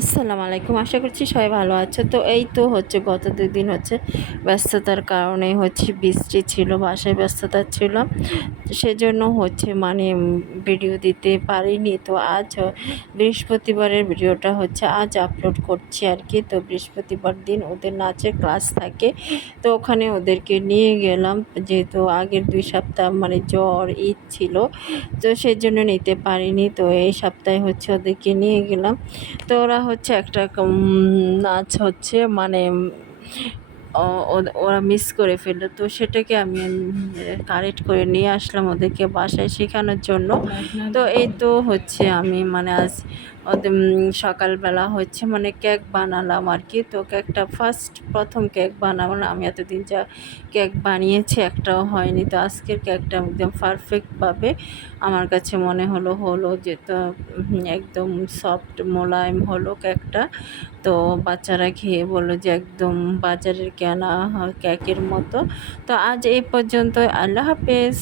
আসসালামু আলাইকুম। আশা করছি সবাই ভালো আছে। তো এই তো হচ্ছে গত দুই দিন হচ্ছে ব্যস্ততার কারণে হচ্ছে বৃষ্টি ছিল, বাসায় ব্যস্ততা ছিল। সেজন্য হচ্ছে মানে ভিডিও দিতে পারিনি। তো আজ বৃহস্পতিবারের ভিডিওটা হচ্ছে আজ আপলোড করছি আর কি। তো বৃহস্পতিবার দিন ওদের নাচের ক্লাস থাকে। তো ওখানে ওদেরকে নিয়ে গেলাম। যেহেতু আগের দুই সপ্তাহ মানে জ্বর, ঈদ ছিল, তো সেই জন্য নিতে পারিনি। তো এই সপ্তাহে হচ্ছে ওদেরকে নিয়ে গেলাম। তো ওরা হচ্ছে একটা নাচ হচ্ছে মানে ওরা মিস করে ফেলল। তো সেটাকে আমি কারেক্ট করে নিয়ে আসলাম ওদেরকে বাসায় শেখানোর জন্য। তো এই তো হচ্ছে আমি মানে আজ ওদের সকালবেলা হচ্ছে মানে কেক বানালাম আর কি। তো কেকটা ফার্স্ট প্রথম কেক বানাবো না, আমি এতদিন যা কেক বানিয়েছি, একটাও হয়নি। তো আজকের কেকটা একদম পারফেক্টভাবে আমার কাছে মনে হলো হলো যে তো একদম সফট মোলায়েম হলো কেকটা তো বাচ্চারা খেয়ে বলল যে একদম বাজারের কেনা কেকের মতো। তো আজ এই পর্যন্ত আল্লাহ হাফেজ।